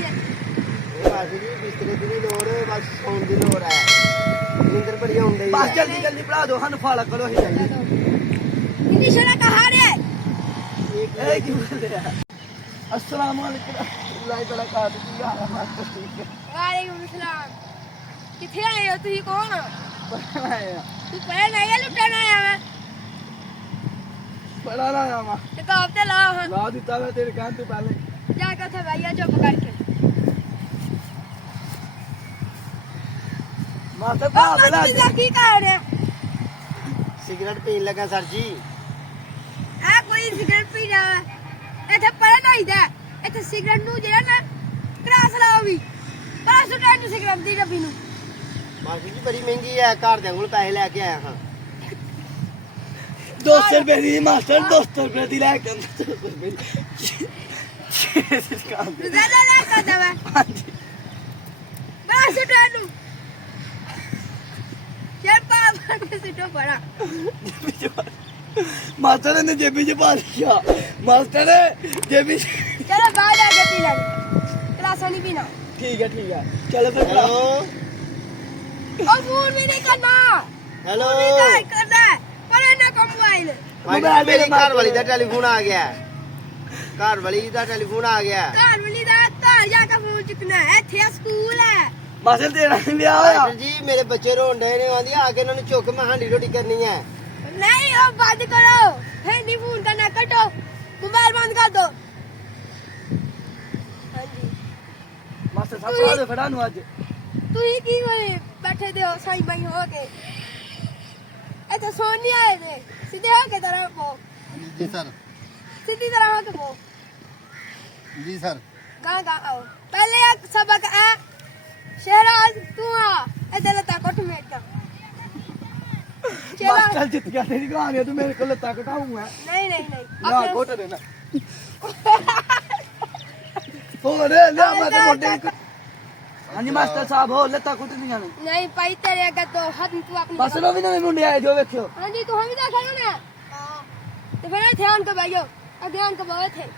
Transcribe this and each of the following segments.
ਚਾਹੀਦੀ ਹੈ ਮਾਸਟਰ ਜੀ ਬਿਸਤਰੇ ਦੀ ਨਹੀਂ ਲੋੜ ਬਸ ਸੌਣ ਦੀ ਲੋੜ ਹੈ ਨੀਂਦਰ ਬੜੀ ਆਉਂਦੀ ਹੈ ਬਸ ਜਲਦੀ ਜਲਦੀ ਪੜਾ ਦਿਓ ਸਾਨੂੰ ਫਾਲਾ ਕਰੋ ਅਸੀਂ ਜਾਈਏ कितनी शरा कहा रे ਇਹ ਕੀ ਬੋਲਦੇ ਆ अस्सलाम वालेकुम अल्लाह तआला का की हाल है मास्टर ठीक है वालेकुम सलाम किथे आए हो तुम कौन पढ़ाना आया तू पहले नहीं है लुटाना आया मैं पढ़ाना आया मां किताब ते ला हां ला दिता मैं तेरे कहने तो पहले जाकर थे भैया चुप करके मास्टर पढ़ा दे ला तुम की कह रहे सिगरेट पीन लगा सर जी आ कोई सिगरेट पी रहा है ਇੱਥੇ ਪੜਨ ਆਈਦਾ ਇੱਥੇ ਸਿਗਰਟ ਨੂੰ ਜਿਹੜਾ ਨਾ ਕਲਾਸ ਲਾਓ ਵੀ ਪਰ ਸਟੂਡੈਂਟ ਨੂੰ ਸਿਗਰਟ ਦੀ ਡੱਬੀ ਨੂੰ ਮਾਸਟਰ ਜੀ ਬੜੀ ਮਹਿੰਗੀ ਹੈ ਘਰ ਦੇ ਕੋਲ ਪੈਸੇ ਲੈ ਕੇ ਆਇਆ ਹਾਂ 200 रुपए दी मास्टर 200 रुपए दी लेके 200 रुपए ਜ਼ਿਆਦਾ ਲੈ ਕਰਦਾ ਵਾ ਬੜਾ ਸਟੂਡੈਂਟ ਨੂੰ ਚੱਲ ਪਾਪਾ ਕੇ ਸਿੱਟੋ ਪੜਾ मास्टर ने जेबी च पा दिया मास्टर ने जेबी चलो बाहर आके पी लेंगे क्लासा नहीं पीना ठीक है चलो फिर ਹੈਲੋ और फोन भी नहीं करना ਹੈਲੋ नहीं करना पर ना कम मोबाइल ਮਾਸਟਰ ਜੀ, ਮੇਰੀ ਘਰ ਵਾਲੀ ਦਾ ਟੈਲੀਫੋਨ ਆ ਗਿਆ ਘਰ ਵਾਲੀ ਦਾ ਟੈਲੀਫੋਨ ਆ ਗਿਆ घर वाली दा घर जाके फोन चुकना है थे स्कूल है मास्टर तेरा नहीं ब्याह होया ਮਾਸਟਰ ਜੀ ਮੇਰੇ ਬੱਚੇ ਰੋਣ ਡਏ ਨੇ ਆਂਦੀ ਆ ਕੇ ਇਹਨਾਂ ਨੂੰ ਚੁੱਕ ਮੈਂ ਹਾਂਡੀ ਰੋਟੀ ਕਰਨੀ ਹੈ नहीं हो बंद करो फिर नहीं फोन करना कटो मोबाइल बंद कर दो हाँ जी मास्टर साहब पढ़ा दे फड़ा नु आज तू ही की होए बैठे दे हो साई बाई हो के अच्छा सोन नहीं आए थे सीधे हो के तरह पो ਜੀ ਸਰ सीधी तरह हो के पो ਜੀ ਸਰ कहाँ आओ पहले एक सबक है शहराज तू आ इधर लता कोठ में एकदम चला मास्टर जित गया तेरी कहानी तू मेरे को लता कटाऊंगा नहीं नहीं नहीं ना अपने- कोट देना हो रे ले मैं तो मोटे हां जी मास्टर साहब हो लता कुट नहीं आने नहीं पाई तेरे अगर तो हाथ तू अपनी बस नो भी नवे मुंडे आए जो देखियो हाँ जी तो हम इधर खड़े ना हाँ तो फिर ध्यान को भाइयों और ध्यान को बहुत है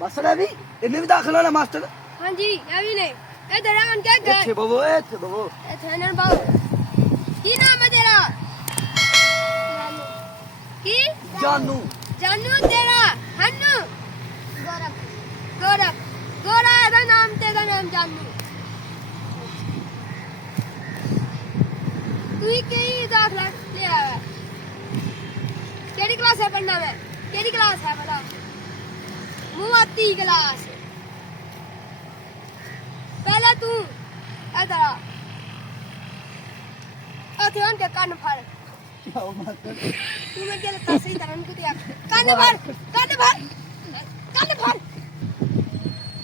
मास्टर अभी इन्हें भी दाखिल होना मास्टर हाँ जी अभी नहीं इधर आन के गए अच्छे बबो थे नन बाबू की नाम है तेरा की जानू जानू तेरा हन्नू गौरव गौरव गौरव है नाम तेरा नाम जानू तू ही कहीं दाखला ले आया केड़ी क्लास है पढ़ना में केड़ी क्लास है बता मुआती क्लास पहले तू इधर आ ध्यान के कान फाड़ क्या मास्टर तू मैं क्या लगता सही तरह उनको दिया कान फाड़ कान फाड़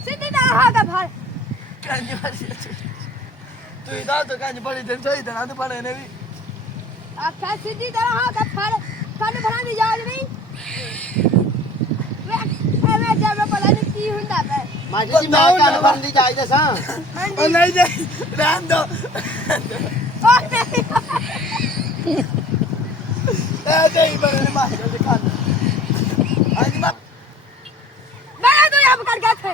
सीधे तरह हाथ फाड़ तू इधर तो कांज पड़ी दिन सही तरह तो पड़े ने भी अच्छा सीधी तरह हाथ फाड़ कान फाड़ने की इजाजत नहीं वे जब पता नहीं की हुंदा पे ਮਾਸਟਰ ਜੀ ਮੈਂ ਕੰਨ ਫੜਨ ਦੀ ਇਜਾਜ਼ਤ ਦਸਾਂ हां ओ जी नहीं दे रहन दो और नहीं ऐसे ही बने ने मास्टर दिखा आज मैं मैं तो यहां कर गया थे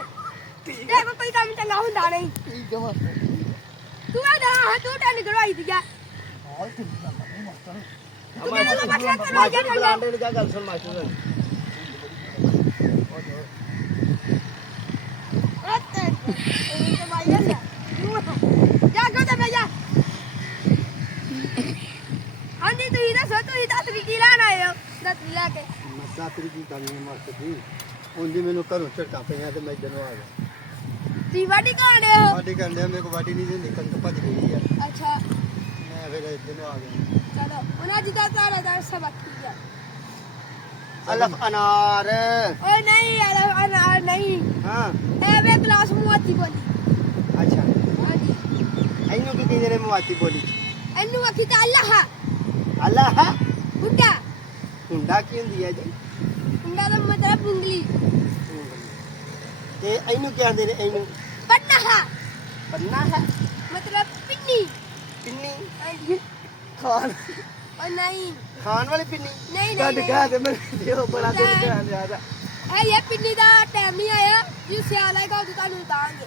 ठीक देखो कोई काम चंगा हुंदा नहीं है मास्टर तू इधर आ तू टन करवाई दिया और ठीक है मास्टर तू मेरे को बकरा करवाई ਮਾਸਟਰ ਜੀ दिया ਬੁਲਾਉਂਦੇ ਨੇ ਕਿਆ ਗੱਲ ਸੁਣ ਮਾਸਟਰ ਮੱਸਾ ਤੇਰੀ ਕੀ ਕਰਨੀ ਹੈ ਮਾਸਟਰ ਜੀ ਉਂਝ ਮੈਨੂੰ ਘਰੋਂ ਝਟਕਾ ਪਈਆਂ ਤੇ ਮੈਂ ਇੱਧਰ ਨੂੰ ਆ ਗਿਆ ਵਾਢੀ ਕਰਨ ਡਿਆ ਮੇਰੇ ਕੋਲ ਵਾਢੀ ਨਹੀਂ ਦਿੰਦੀ ਕਣਕ ਭੱਜ ਗਈ ਹੈ ਮੈਂ ਫਿਰ ਇੱਧਰ ਨੂੰ ਆ ਗਿਆ ਅਲਫ ਅਨਾਰ ਹਾਂ ਅੱਛਾ ਇਹਨੂੰ ਕੀ ਕਹਿੰਦੇ ਨੇ ਮਵਾਤੀ ਬੋਲੀ ਅੱਲਾਹ ਹੈ ਹੁੰਦਾ ਕੀ ਹੁੰਦੀ ਹੈ ਜੀ मतलब उंगली ਤੇ ਇਹਨੂੰ ਕੀ ਕਹਿੰਦੇ ਨੇ ਇਹਨੂੰ पन्ना है ਪੰਨਾ ਹੈ मतलब पिन्नी ਪਿੰਨੀ ਖਾਨ और नहीं ਖਾਨ ਵਾਲੀ ਪਿੰਨੀ नहीं कद नहीं कह दे मेरे दियो बड़ा तेरे ध्यान ज्यादा ਇਹ ਪਿੰਨੀ ਦਾ ਟਾਈਮ ਨਹੀਂ ਆਇਆ ਜੀ ਸਿਆਲ ਆਏਗਾ ਉਦੋਂ ਤੁਹਾਨੂੰ ਦਾਂਗੇ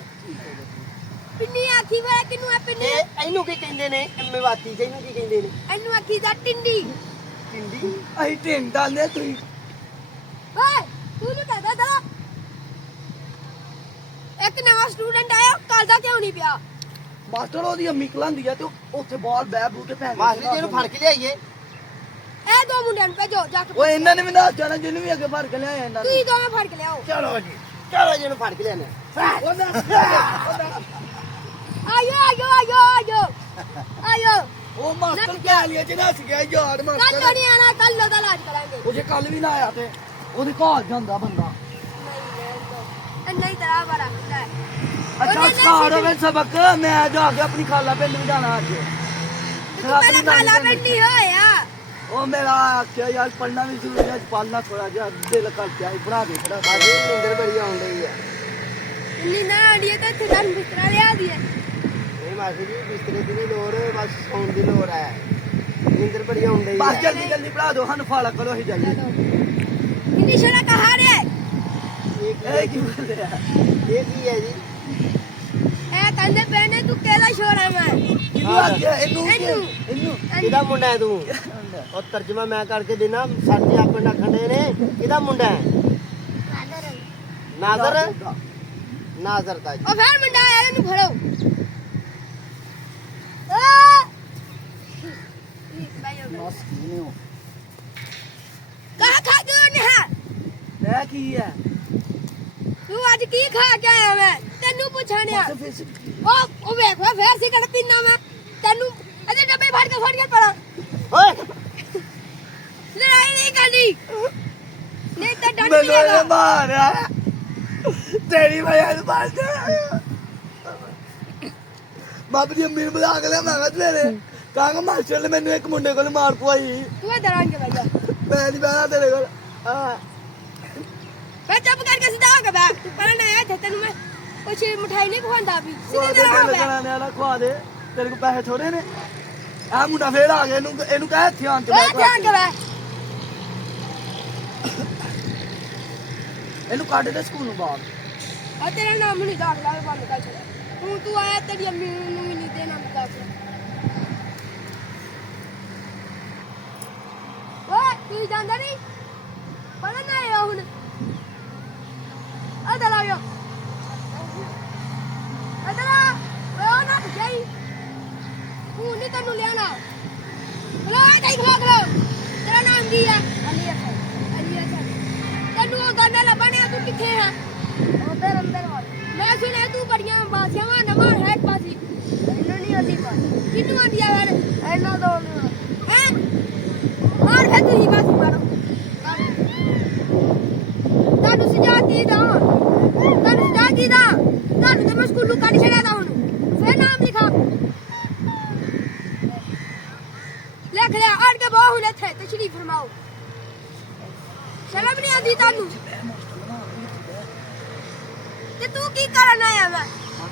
ਪਿੰਨੀ ਆਖੀ ਵਾ ਕਿਨੂੰ ਆ ਪਿੰਨੀ ਇਹਨੂੰ ਕੀ ਕਹਿੰਦੇ ਨੇ ਮੇਵਾਤੀ ਜਿਹਨੂੰ ਕੀ ਕਹਿੰਦੇ ਨੇ ਇਹਨੂੰ ਆਖੀ ਦਾ ਟਿੰਡੀ ਟਿੰਡੀ ਅਸੀਂ ਢਿੰਡ ਡਾਲਦੇ ਤੁਸੀਂ ਓਏ ਤੂੰ ਨੂੰ ਕਹਦਾ ਦਾ ਇੱਕ ਨਵਾਂ ਸਟੂਡੈਂਟ ਆਇਆ ਕੱਲ ਦਾ ਕਿਉਂ ਨਹੀਂ ਪਿਆ ਮਾਸਟਰ ਉਹਦੀ ਅੰਮੀ ਕਲਾਂਦੀ ਆ ਤੇ ਉੱਥੇ ਬਾਲ ਬੈ ਬੂਟੇ ਭੈਣ ਮਾਸਟਰ ਜੀ ਨੂੰ ਫੜ ਕੇ ਲਿਆਈਏ ਇਹ ਦੋ ਮੁੰਡਿਆਂ ਨੂੰ ਭੇਜੋ ਜਾ ਕੇ ਓਏ ਇਹਨਾਂ ਨੇ ਵੀ ਨਾ ਜਾਣਾ ਜਿਹਨੂੰ ਵੀ ਅੱਗੇ ਫੜ ਕੇ ਲਿਆਇਆ ਇਹਨਾਂ ਨੇ ਤੁਸੀਂ ਦੋਵੇਂ ਫੜ ਕੇ ਲਿਆਓ ਚਲੋ ਜੀ ਇਹਨੂੰ ਫੜ ਕੇ ਲਿਆਣਾ ਆਇਓ ਆਇਓ ਆਇਓ ਆਇਓ ਆਇਓ ਉਹ ਮਾਸਟਰ ਕਹਿ ਲਿਆ ਜਿਹੜਾ ਸੀ ਗਿਆ ਯਾਰ ਕੱਲ ਮਾਸਟਰ ਨਹੀਂ ਆਣਾ ਕੱਲ ਉਹਦਾ ਇਲਾਜ ਕਰਾਂਗੇ ਉਹ ਜੇ ਕੱਲ ਵੀ ਨਾ ਆਇਆ ਤੇ ਉਹਦੇ ਘਰ ਜਾਂਦਾ ਬੰਦਾ ਨਹੀਂ ਤਰਾ ਬੜਾ ਹੁੰਦਾ ਹੈ ਅੱਛਾ ਸਟਾਰਟ ਹੋ ਗਿਆ ਸਬਕ ਮੈਂ ਜਾ ਕੇ ਆਪਣੀ ਖਾਲਾ ਪਿੰਡ ਵੀ ਜਾਣਾ ਅੱਜ ਪਹਿਲਾਂ ਖਾਲਾ ਪਿੰਡੀ ਹੋਇਆ ਉਹ ਮੇਰਾ ਆਖਿਆ ਯਾਰ ਪੜਨਾ ਵੀ ਜ਼ਰੂਰੀ ਹੈ ਪਾਲਣਾ ਥੋੜਾ ਜਿਹਾ ਦਿਲ ਕਰਕੇ ਆਈ ਪੜਾ ਦੇ ਪੜਾ ਸਾਡੀ ਨਿੰਦਰ ਬੜੀ ਆਉਣ ਡਈ ਆ ਇੰਨੀ ਨਾ ਆੜੀ ਤਾਂ ਇੱਥੇ ਤੁਹਾਨੂੰ ਬਿਸਤਰਾ ਲਿਆ ਦੀ ਹੈ ਇਹ ਮਾਸੀ ਜੀ ਬਿਸਤਰੇ ਦੀ ਨਹੀਂ ਲੋੜ ਬਸ ਸੌਣ ਦੀ ਲੋੜ ਹੈ ਨਿੰਦਰ ਬੜੀ ਆਉਣ ਡਈ ਬਸ ਜਲਦੀ ਜਲਦੀ ਪੜਾ ਦਿਓ ਸਾਨੂੰ ਫਾਲਾ ਕਰੋ ਅਸੀਂ ਜਾਈਏ ਇੰਨੀ ਸ਼ਰਾ ਕਹਾ ਰੇ ਇਹ ਕੀ ਬੋਲ ਰਿਹਾ ਇਹ ਕੀ ਹੈ ਜੀ ਇਹ ਕਹਿੰਦੇ ਪੈਨੇ ਤੂੰ ਕਿਹੜਾ ਸ਼ੋਰ ਮੈਂ ਕਿਹਨੂੰ ਆਖਿਆ ਇਹਨੂੰ ਇਹਨੂੰ ਕਿਹਦਾ ਮੁੰਡਾ ਹੈ ਤੂੰ ਉਹ ਤਰਜਮਾ ਮੈਂ ਕਰਕੇ ਦੇਣਾ ਸਰ ਜੀ ਆਪੇ ਨਖੰਡੇ ਨੇ ਕਿਹਦਾ ਮੁੰਡਾ ਹੈ ਨਾਜ਼ਰ ਨਾਜ਼ਰ ਦਾ ਜੀ ਉਹ ਫੇਰ ਮੁੰਡਾ ਆਇਆ ਇਹਨੂੰ ਫੜੋ ਕਹਾ ਖਾ ਦੋ ਨੇ ਮੈਂ ਕੀ ਹੈ ਤੂੰ ਅੱਜ ਕੀ ਖਾ ਕੇ ਆਇਆ ਮੈਂ ਤੈਨੂੰ ਪੁੱਛਣਿਆ ਉਹ ਵੇਖ ਵਾ ਫੇਰ ਸੀ ਕੜ ਪੀਣਾ ਮੈਂ ਤੈਨੂੰ ਅਜੇ ਡੱਬੇ ਫੜ ਕੇ ਪੜਾ ਓਏ ਲੜਾਈ ਨਹੀਂ ਕਰਨੀ ਨਹੀਂ ਤਾਂ ਡੰਡ ਮੈਨੂੰ ਪੀਏਗਾ ਮਾਰਿਆ ਤੇਰੀ ਵਜ੍ਹਾ ਨਾਲ ਮਾਰ ਦੇ ਬਾਬੂ ਦੀ ਅੰਮੀ ਨੂੰ ਬੁਲਾ ਕੇ ਲਿਆ ਮੈਂ ਕਿਹਾ ਤੇਰੇ ਕਾਂਗਾ ਮਾਸਟਰ ਨੇ ਮੈਨੂੰ ਇੱਕ ਮੁੰਡੇ ਕੋਲ ਮਾਰ ਪਵਾਈ ਤੂੰ ਇਧਰ ਆਂ ਕੇ ਬੈਠ ਮੈਂ ਨਹੀਂ ਬਹਿਣਾ ਤੇਰੇ ਕੋਲ ਹਾਂ ਮੈਂ ਚੁੱਪ ਕਰਕੇ ਸਿੱਧਾ ਹੋ ਕੇ ਬੈਠ ਤੂੰ ਪਹਿਲਾਂ ਨਾ ਆਇਆ ਇੱਥੇ ਤੈਨੂੰ ਮੈਂ ਕੁਛ ਮਠਾਈ ਨਹੀਂ ਖਵਾਉਂਦਾ ਵੀ ਉਹ ਸਿੱਧੇ ਤੇ ਨਾਲ ਹੋ ਲੱਗਣਾ ਨੇ ਆਲਾ ਖਵਾ ਦੇ ਤੇਰੇ ਕੋਲ ਪੈਸੇ ਥੋੜੇ ਨੇ ਆ ਮੁੰਡਾ ਫੇਰ ਆ ਗਿਆ ਇਹਨੂੰ ਕਹਿ ਇੱਥੇ ਆਣ ਕੇ ਬੈਠ ਧਿਆਨ ਕੇ ਬੈਠ ਇਹਨੂੰ ਕੱਢ ਦੇ ਸਕੂਲ ਨੂੰ ਬਾਹਰ ਆ ਤੇਰਾ ਨਾਮ ਨਹੀਂ ਦਾਖਲਾ ਬੰਦ ਕਰ ਛੱਡ ਹੁਣ ਤੂੰ ਆਇਆ ਤੇਰੀ ਅੰਮੀ ਨੂੰ ਵੀ ਨਹੀਂ ਦੇਣਾ ਦੱਸ ਓਏ ਤੂੰ ਜਾਂਦਾ ਨਹੀਂ ਪੜਨ ਨਾ ਆਇਆ ਹੁਣ ਅਦਰ ਆਇਓ ਅਦਰ ਆ ਉਹ ਨਾ ਜਾਈ ਹੁਣ ਨਹੀਂ ਤੈਨੂੰ ਲਿਆਣਾ ਬਲਾ ਨਹੀਂ ਖਵਾ ਕਰੋ ਤੇਰਾ ਨਾਮ ਕੀ ਹੈ ਅਲੀ ਅਸਰ ਤੈਨੂੰ ਉਹ ਗਾਣਾ ਲੱਭਣਿਆ ਤੂੰ ਕਿੱਥੇ ਹੈ ਉਧਰ ਅੰਦਰ ਵਾਲ ਮੈਂ ਸੁਣਿਆ ਤੂੰ ਬੜੀਆਂ ਬਾਸੀਆਂ ਵਾ ਨਵਾਂ ਹੈ ਪਾਸੀ ਇਹਨੂੰ ਨਹੀਂ ਆਉਂਦੀ ਬਾਤ ਕਿੰਨੂੰ ਆਉਂਦੀ ਆ ਵੇ ਇਹਨਾਂ ਦੋ ਹੈ ਮਾਰ ਫਿਰ ਤੂੰ ਹੀ ਬਾਸੀ ਮਾਰੋ ਤੁਹਾਨੂੰ ਸਜਾਤੀ ਦਾ ਤੁਹਾਨੂੰ ਤੇ ਮੈਂ ਸਕੂਲੋਂ ਕੱਢ ਛੜਿਆ ਦਾ ਹੁਣ ਫੇਰ ਨਾਮ ਲਿਖਾ ਲਿਖ ਲਿਆ ਆੜ ਕੇ ਬਾਹੂ ਲੈ ਥੇ ਤਸ਼ਰੀਫ ਫਰਮਾਓ ਸ਼ਰਮ ਨਹੀਂ ਆਉਂਦੀ ਤੁਹਾਨੂੰ ਤੇ ਤੂੰ ਕੀ ਕਰਨ ਆਇਆ ਵਾ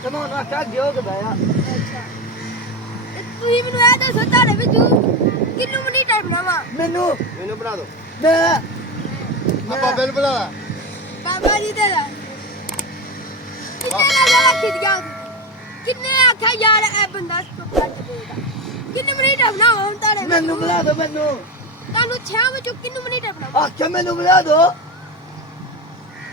ਤੈਨੂੰ ਨਾ ਕਾ ਗਿਓ ਕੇ ਬਾਇਆ ਅੱਛਾ ਤੇ ਤੁਸੀਂ ਮੈਨੂੰ ਇਹ ਦੱਸੋ ਤੁਹਾਡੇ ਵਿੱਚ ਕਿੰਨੂੰ ਮਨੀਟਰ ਬਣਾਵਾ ਮੈਨੂੰ ਬਣਾ ਦਿਓ ਮੈਂ ਬਾਬੇ ਨੂੰ ਬੁਲਾ ਬਾਬਾ ਜੀ ਦੇ ਦਾ ਕਿੰਨੇ ਦਾ ਖਿੱਚ ਗਿਆ ਕਿੰਨੇ ਆਖਿਆ ਯਾਰ ਇਹ ਬੰਦਾ ਸੁੱਕਾ ਚੱਲੇਗਾ ਕਿੰਨੇ ਮਨੀਟਰ ਬਣਾਵਾ ਹੁਣ ਤੁਹਾਡੇ ਮੈਨੂੰ ਬੁਲਾ ਦੋ ਮੈਨੂੰ ਤੁਹਾਨੂੰ 6 ਵਿੱਚੋਂ ਕਿੰਨੂੰ ਮਨੀਟਰ ਬਣਾਵਾ ਆਖਿਆ ਮੈਨੂੰ ਬੁਲਾ ਦੋ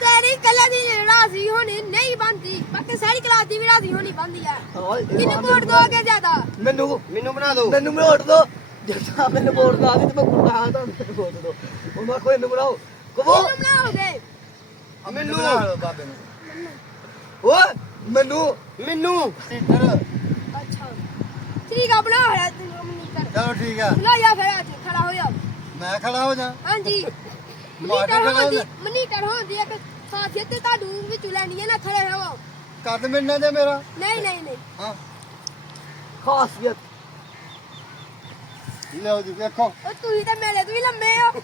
ਤੇਰੀ ਕੱਲਾ ਦੀ ਰਾਜ਼ੀ ਹੋਣੀ ਨਹੀਂ ਬੰਦੀ ਬਾਕੀ ਸਾਰੀ ਕਲਾਸ ਦੀ ਵੀ ਰਾਜ਼ੀ ਹੋਣੀ ਬੰਦੀ ਆ ਕਿੰਨੇ ਵੋਟ ਦੋਗੇ ਜ਼ਿਆਦਾ ਮੈਨੂੰ ਬਣਾ ਦਿਓ ਮੈਨੂੰ ਵੋਟ ਦੋ ਜਿੱਦਾਂ ਮੈਨੂੰ ਵੋਟ ਦਾ ਤੇ ਮੈਂ ਕੁੱਤਾ ਹਾਂ ਤਾਂ ਮੈਨੂੰ ਵੋਟ ਦੋ ਉਹ ਮੈਂ ਕੋਈ ਨੂੰ ਬਣਾਓ ਕਹੋ ਕਿੰਨੂੰ ਬਣਾਓਗੇ ਮੈਨੂੰ ਬਣਾ ਲਓ ਬਾਬੇ ਨੂੰ ਓਏ ਮੈਨੂੰ ਅੱਛਾ ਠੀਕ ਆ ਬਣਾ ਰਿਹਾ ਤੂੰ ਮਨੀਟਰ ਚਲੋ ਠੀਕ ਆ ਲਾ ਜਾ ਫਿਰ ਅੱਜ ਖੜਾ ਹੋ ਜਾ ਮੈਂ ਖੜਾ ਹੋ ਜਾ ਹਾਂਜੀ ਮਨੀਟਰ ਹੁੰਦੀ ਹੈ ਕਿ ਖਾਸੀਅਤ ਤੇ ਤੁਹਾਨੂੰ ਵਿੱਚ ਲੈਣੀ ਹੈ ਨਾ ਖੜੇ ਰਹੋ ਕੱਦ ਮਿਲਣਾ ਦੇ ਮੇਰਾ ਨਹੀਂ ਹਾਂ ਖਾਸੀਅਤ ਲਓ ਜੀ ਵੇਖੋ ਉਹ ਤੁਸੀਂ ਤਾਂ ਮੇਰੇ ਤੋਂ ਵੀ ਲੰਮੇ ਹੋ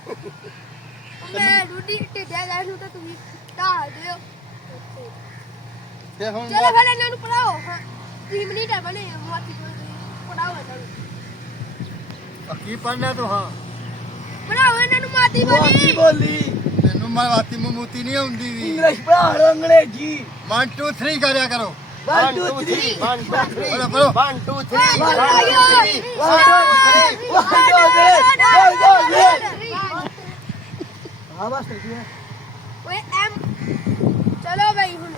ਮੈਂ ਡੂਡੀ ਟਿੱਡਿਆ ਜਾ ਨੂੰ ਤਾਂ ਤੁਸੀਂ ਢਾਹ ਦਿਓ ਤੇ ਹੁਣ ਚਲੋ ਫਿਰ ਇਹਨਾਂ ਨੂੰ ਪੜਾਓ ਹਾਂ ਤੁਸੀਂ ਮਨੀਟਰ ਬਣੇ ਮਾਤੀ ਪੜਾਓ ਇਹਨਾਂ ਨੂੰ ਕੀ ਪੜਨਾ ਤੂੰ ਹਾਂ ਪੜਾਓ ਇਹਨਾਂ ਨੂੰ ਮਾਤੀ ਮਾਤੀ ਬਣੀ ਬੋਲੀ ਮੈਨੂੰ ਮਾਤੀ ਮੂਤੀ ਨਹੀਂ ਆਉਂਦੀ ਵੀ ਇੰਗਲਿਸ਼ ਪੜ੍ਹਾ ਲਓ ਅੰਗਰੇਜ਼ੀ 1 2 3 ਕਰਿਆ ਕਰੋ 1 2 3 ਬੋਲੋ 1 2 3 ਹਾਂ ਬਸ ਠੀਕ ਹੈ ਓਏ ਐਮ ਚਲੋ ਬਈ ਹੁਣ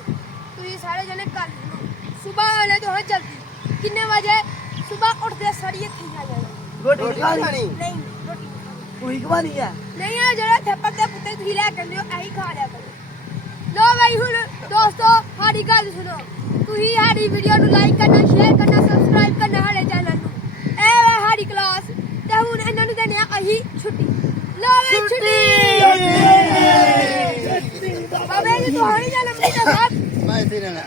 ਤੁਸੀਂ ਸਾਰੇ ਜਣੇ ਕਰ ਲਓ ਸਵੇਰ ਵਾਲੇ ਤੋਂ ਹਾਂ ਜਲਦੀ ਕਿੰਨੇ ਵਜੇ ਸਵੇਰ ਉੱਠਦੇ ਸਾੜੀ ਇੱਥੇ ਹੀ ਆ ਜਾਣਾ ਰੋਟੀ ਖਾਣੀ ਨਹੀਂ ਰੋਟੀ ਕੋਈ ਖਵਾਣੀ ਹੈ ਨਹੀਂ ਆ ਜਿਹੜਾ ਥੱਪੜ ਦੇ ਪੁੱਤੇ ਤੁਸੀਂ ਲੈ ਕੇ ਲਿਓ ਇਹੀ ਖਾ ਲਿਆ ਕਰੋ ਲੋ ਬਈ ਹੁਣ ਦੋਸਤੋ ਸਾਡੀ ਗੱਲ ਸੁਣੋ ਤੁਸੀਂ ਸਾਡੀ ਵੀਡੀਓ ਨੂੰ ਲਾਈਕ ਕਰਨਾ ਸ਼ੇਅਰ ਕਰਨਾ ਸਬਸਕ੍ਰਾਈਬ ਕਰਨਾ ਸਾਡੇ ਚੈਨਲ ਨੂੰ ਇਹ ਵੇ ਸਾਡੀ ਕਲਾਸ ਤੇ ਹੁਣ ਇਹਨਾਂ ਨੂੰ ਦੇਣੀ ਆ ਅਸੀਂ ਛੁੱਟੀ ਲੋ ਬਈ ਛੁੱਟੀ ਬਾਬੇ ਜੀ ਤੁਹਾਨੂੰ ਜਨਮ ਦਿਨ ਦਾ ਸਾਥ ਮੈਂ ਇੱਥੇ ਰਹਿਣਾ